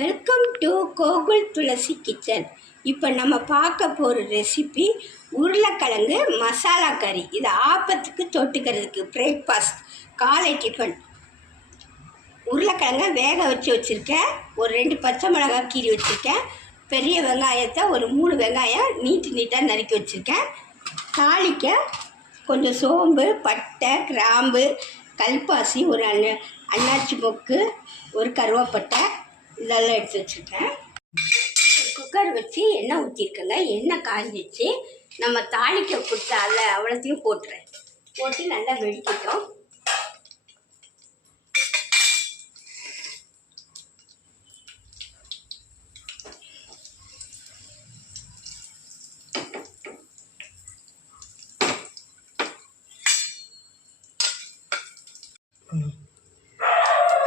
Welcome to Gokul Thulasi kitchen. இப்போ நம்ம பார்க்க போகிற ரெசிபி உருளைக்கிழங்கு மசாலா கறி. இது ஆப்பத்துக்கு தொட்டுக்கிறதுக்கு பிரேக்ஃபாஸ்ட், காலை டிஃபன். உருளைக்கிழங்க வேக வச்சுருக்கேன். ஒரு 2 பச்சை மிளகாய் கீறி வச்சுருக்கேன். பெரிய வெங்காயத்தை ஒரு 3 வெங்காயம் நீட்டாக நறுக்கி வச்சுருக்கேன். தாளிக்க கொஞ்சம் சோம்பு, பட்டை, கிராம்பு, கல்பாசி, ஒரு அன்னாச்சி மொக்கு, ஒரு கருவேப்பட்டை இதெல்லாம் எடுத்து வச்சுருக்கேன். குக்கர் வச்சு எண்ணெய் ஊற்றிருக்கேங்க. எண்ணெய் காஞ்சிச்சு. நம்ம தாளிக்க கொடுத்த அவ்வளோத்தையும் போட்டுறேன். போட்டு நல்லா வெடிக்கட்டும்.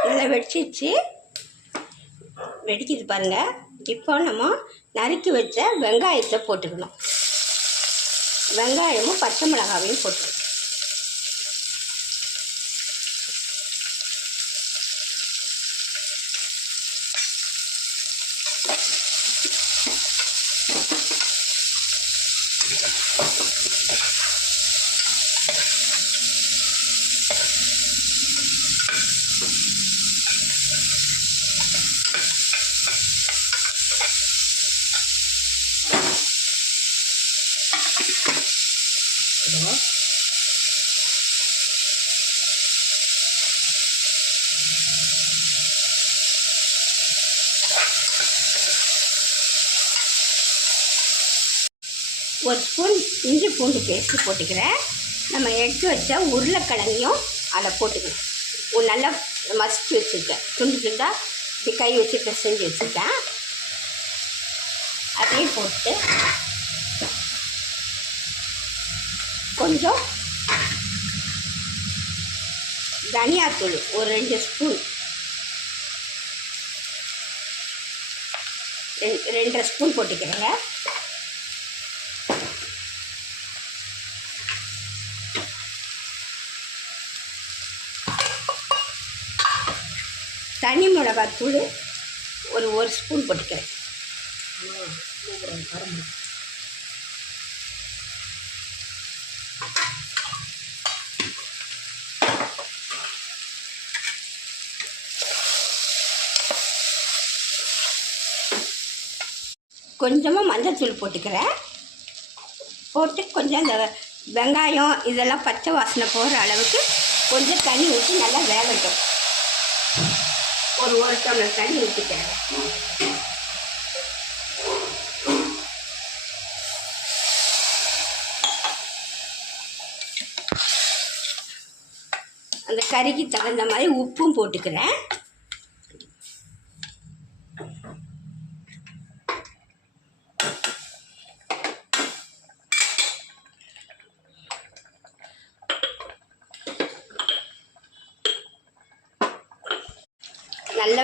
நல்லா வெடிச்சிச்சு. வெடிக்குது பாருங்கள். இப்போ நம்ம நறுக்கி வச்ச வெங்காயத்தை போட்டுக்கணும். வெங்காயமும் பச்சை மிளகாவையும் போட்டுக்கணும். ஒரு ஸ்பூன் இஞ்சி பூண்டு பேஸ்ட்டு போட்டுக்கிறேன். நம்ம எடுத்து வச்ச உருளைக்கிழங்கையும் அதை போட்டுக்கணும். நல்லா மசிச்சு வச்சுருக்கேன். துண்டாக இப்படி கை வச்சு செஞ்சு வச்சுருக்கேன். அதையும் போட்டு கொஞ்சம் தனியாத்தூள் ஒரு 2 ஸ்பூன், 2.5 ஸ்பூன் போட்டுக்கிறேங்க. தனி மிளகாத்தூள் ஒரு ஸ்பூன் போட்டுக்கிறேன். கொஞ்சமாக மஞ்சள்தூள் போட்டுக்கிறேன். போட்டு கொஞ்சம் இந்த வெங்காயம் இதெல்லாம் பச்சை வாசனை போகிற அளவுக்கு கொஞ்சம் தண்ணி ஊற்றி நல்லா வேகட்டும். ஒரு டம்ளர் தண்ணி ஊற்றிக்கிறேன். அந்த கறிக்கு தகுந்த மாதிரி உப்பும் போட்டுக்கிறேன். நல்ல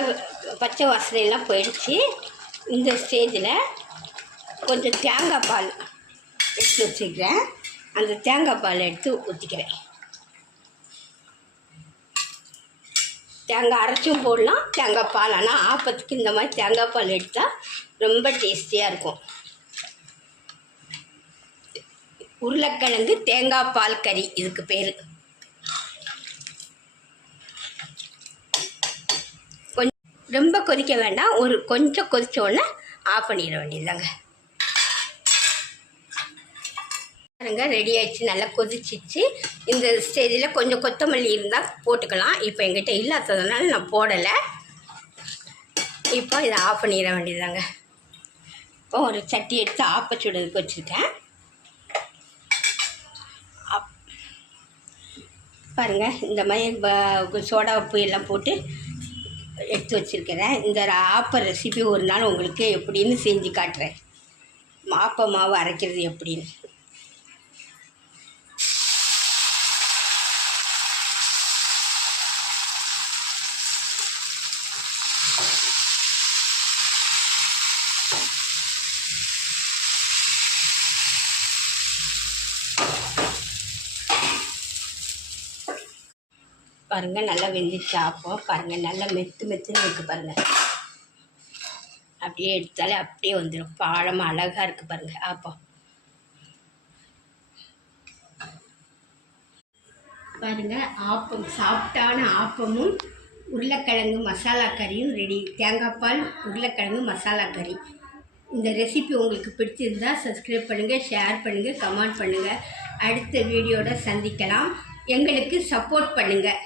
பச்சை வாசனையெல்லாம் போயிடுச்சு. இந்த ஸ்டேஜில் கொஞ்சம் தேங்காய் பால் எடுத்து வச்சுக்கிறேன். அந்த தேங்காய் பால் எடுத்து ஊற்றிக்கிறேன். தேங்காய் அரைச்சும் போடலாம், தேங்காய் பால். ஆனால் ஆப்பத்துக்கு இந்த மாதிரி தேங்காய் பால் எடுத்தால் ரொம்ப டேஸ்டியாக இருக்கும். உருளைக்கிழங்கு தேங்காய் பால் கறி இதுக்கு பேர். ரொம்ப கொதிக்க வேண்டாம். கொஞ்சம் கொதித்தோடனே ஆஃப் பண்ணிட வேண்டியதுதாங்க. பாருங்க, ரெடி ஆகிடுச்சு. நல்லா கொதிச்சிச்சு. இந்த ஸ்டேஜில் கொஞ்சம் கொத்தமல்லி இருந்தால் போட்டுக்கலாம். இப்போ எங்கிட்ட இல்லாததுனால நான் போடலை. இப்போ இதை ஆஃப் பண்ணிட வேண்டியதுதாங்க. இப்போ ஒரு சட்டி எடுத்து ஆப்பச்சுடுறதுக்கு வச்சுருக்கேன். பாருங்கள், இந்த மாதிரி சோடா உப்பு எல்லாம் போட்டு எடுத்து வச்சுருக்கிறேன். இந்த ஆப்ப ரெசிபி ஒரு நாள் உங்களுக்கு எப்படின்னு செஞ்சு காட்டுறேன். ஆப்ப மாவு அரைக்கிறது எப்படின்னு. பாருங்கள், நல்லா வெந்துச்சு ஆப்பம். பாருங்கள், நல்லா மெத்துன்னு இருக்குது பாருங்கள். அப்படியே எடுத்தாலே அப்படியே வந்துடும். பாழமாக அழகாக இருக்குது பாருங்கள் ஆப்பம். பாருங்கள் ஆப்பம், சாஃப்டான ஆப்பமும் உருளைக்கிழங்கு மசாலா கறியும் ரெடி. தேங்காய் பால் உருளைக்கிழங்கு மசாலா கறி. இந்த ரெசிபி உங்களுக்கு பிடிச்சிருந்தா சப்ஸ்கிரைப் பண்ணுங்கள், ஷேர் பண்ணுங்கள், கமெண்ட் பண்ணுங்கள். அடுத்த வீடியோட சந்திக்கலாம். எங்களுக்கு சப்போர்ட் பண்ணுங்கள்.